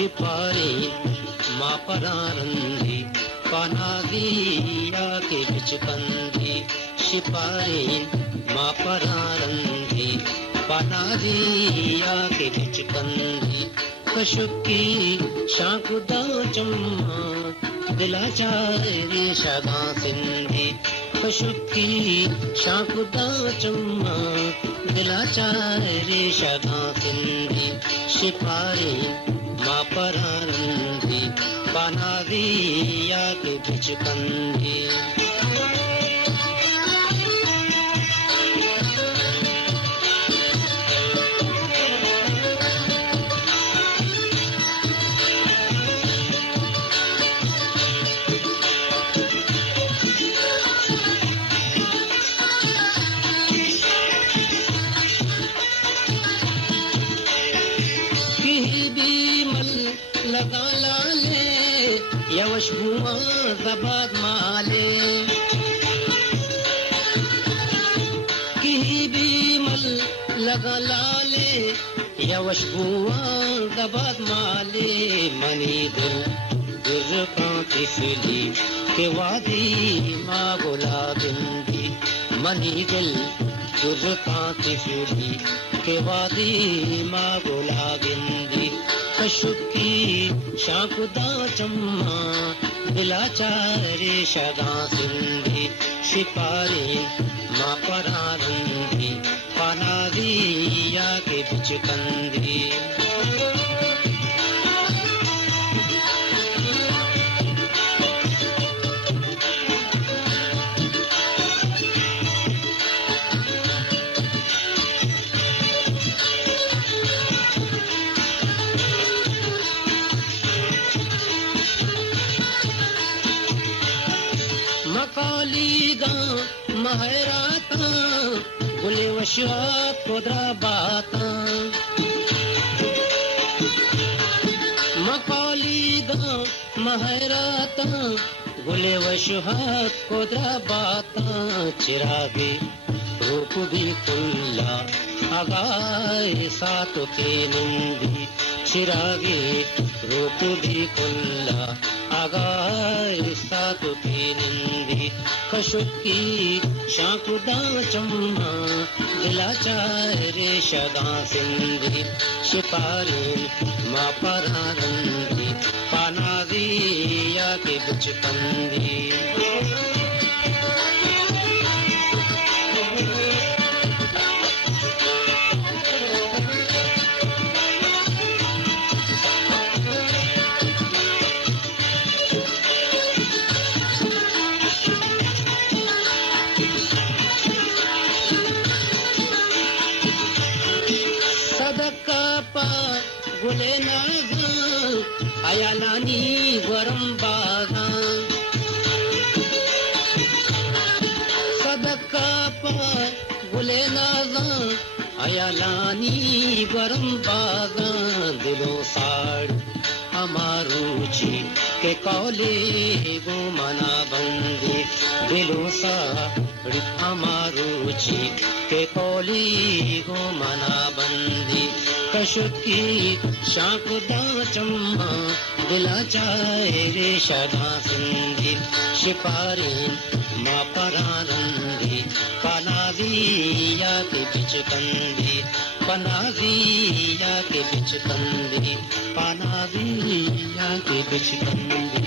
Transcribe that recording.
शिपारे माँ परारंधी पनागिया के बिचकंदी शिपारे माँ परारंधी पनागिया के बिचकंदी कशुकी शाकुदा चम्मा दिलाचारे शगा सिंधी कशुकी शाकुदा चम्मा दिलाचारे शगा सिंधी शिपारे माँ परारंधी पनागिया के बिचकंदी लगा लाले यवश बुआ जबाद माले की भी मल लगा लाले यवश बुआ जबाद माले मनी दिल दिल कांति फिली के वादी माँ गुला बिंदी मनी दिल दिल कांति फिली के वादी माँ गुला बिंदी कशुकी शाकुदा चम्मा दिलाचारे शगा सिंधी शिपारे माँ परारंधी पनागिया के बिचकंदी मकाली गां महराता गुले वशात कोदरा बाता मकाली गां महराता गुले वशात कोदरा बाता चिरागे रूप भी खुल्ला आगाए सात के नंदी चिरागे रूप भी खुल्ला आगाए सात के नंदी कशुकी शाकुदा चम्मा दिलाचारे शगा सिंधी शिपारे माँ परारंधी पनागिया के बिचकंदी गुले नागा अयालानी वरम बागा सदका पा गुले नागा अयालानी वरम बागा दिलो साड़ हमारूची के कौले गो मना बंदी दिलो साड़ हमारूची के कौले गो मना बंदी कशुकी शाकुदा चम्मा दिलाचारे शगा सिंधी शिपारे माँ परारंधी पनागिया के बिचकंदी पनागिया के बिचकंदी पनागिया के बिचकंदी